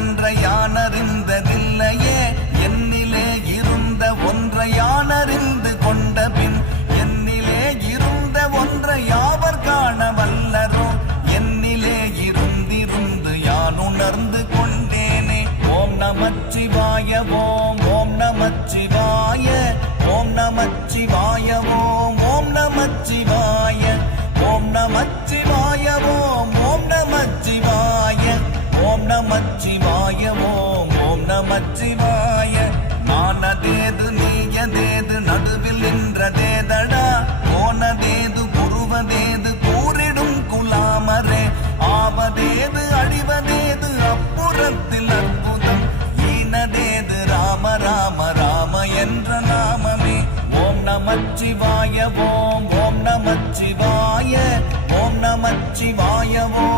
ஒன்றை யானறிந்ததில்லையே என்னிலே இருந்த ஒன்றை யானறிந்து கொண்ட பின் என்னிலே இருந்த ஒன்றை யாவர் காண வல்லரோ என்னிலே இருந்திருந்து யான் உணர்ந்து கொண்டேனே. ஓம் நமச்சிவாய ஓம் ஓம் நமச்சிவாய ஓம் நமச்சிவாய ஓம் ஓம் நமச்சிவாய ஓம் நமச்சிவாய ஓம் ஓம் நமச்சிவாய ஓம் நமச்சிவாய ஓம் ஓம் நமச்சிவாய. நானதேது நீயதேது நடுவில் நின்றதேதடா போனதேது குருவதேது கூறிடும் குலாமரே ஆவதேது அழிவதேது அப்புறத்தில் அற்புதம் ஈனதேது ராம ராம ராம என்ற நாமமே. ஓம் நமச்சிவாய ஓம் ஓம் நமச்சிவாய ஓம் நமச்சிவாய ஓம்